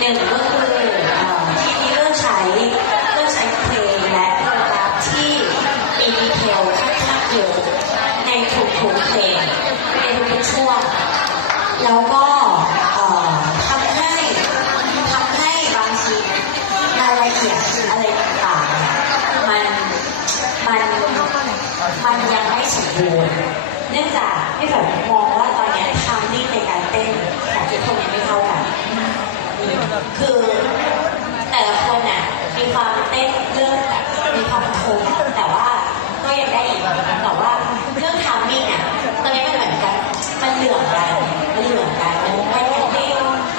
หนึ่งก็คือที่นี้เลือกใช้เลือกใช้เพลงและโปรแกรมที่มีดีเทลค่อนข้างเยอะในทุกๆเพลงในทุกๆช่วง แล้วก็ทำให้ทำให้บางทีรายละเอียดอะไรต่างๆมันมันมันยังไม่สมบูรณ์เนื่องจากที่แบบมองว่าตอนนี้ทามมิ่ในการเต้นของทุกคนยังไม่ คือแต่ละคนน่ะมีความเต้นเรื่องแบบมีความคมแต่ว่าก็ยังได้อีกแต่ว่าเรื่องทามมิ่งอะตอนนี้มันเหมือนกันมันเหลื่อมกันมันเหลื่อมกันมันมันยังไม่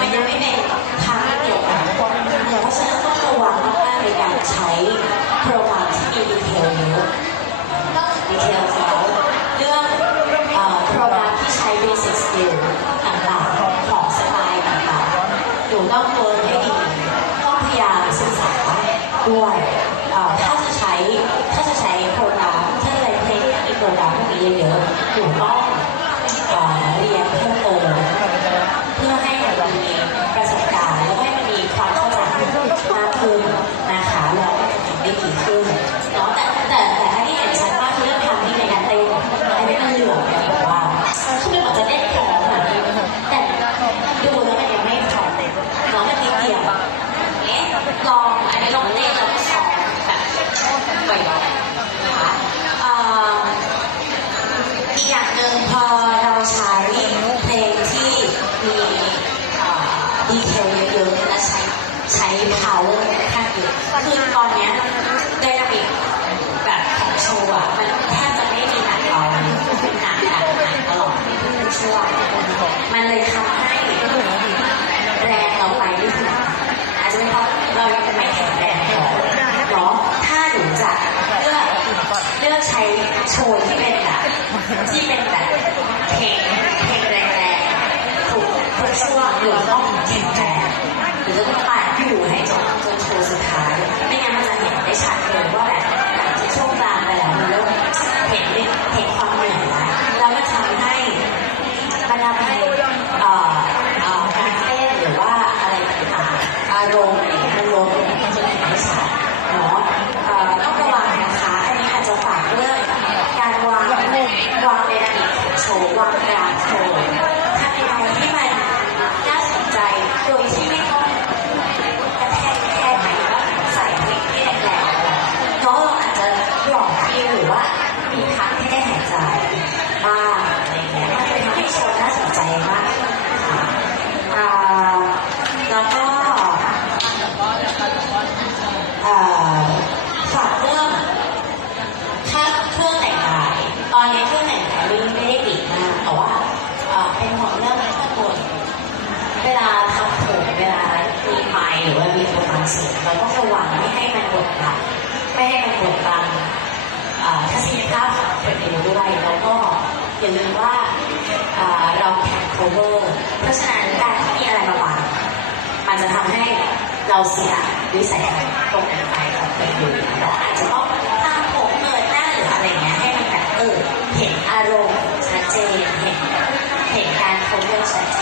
มันยังไม่เป็นทางเดียวกันเพราะฉะนั้นต้องระวังมากๆในการใช้โปรแกรมที่มีดีเทลเยอะนอกจากดีเทลแล้วเรื่องเอ่อโปรแกรมที่ใช้ basic skill ต่างๆของสไตล์ต่างๆ หนูต้องเวิร์กให้ดี ต้องพยายามศึกษา ด้วยถ้าจะใช้ถ้าจะใช้โปรแกรมถ้าจะใช้เทคนิคโปรแกรมพวกนี้เยอะๆหนูต้ ที่เป็นแบบเพลงเพลงแรงๆถูกทุกช่วงหนูต้องแข็งแรงหรือต้องแตกอยู่ให้จบจนโชว์สุดท้าย ไม่งั้นมันจะเห็นได้ชัดเลยว่าาทำผมเวลามีไม้หรือว่ามีประมาณสีเราก็ระวังไม่ให้มันบดบังไม่ให้มันบดบังทัศนียภาพของคนดูด้วยแล้วก็อย่าลืมว่าเราแพ็คโคเวอร์เพราะฉะนั้นการที่มีอะไรมาบังมันจะทำให้เราเสียวิสัยทัศน์ตรงนั้นไปของคนดูเราอาจจะต้องตั้งผมเกิดหน้าหรืออะไรเงี้ยให้มันแบบเออเห็นอารมณ์ชัดเจนเห็นเห็นการโคเวอร์ชัดเจน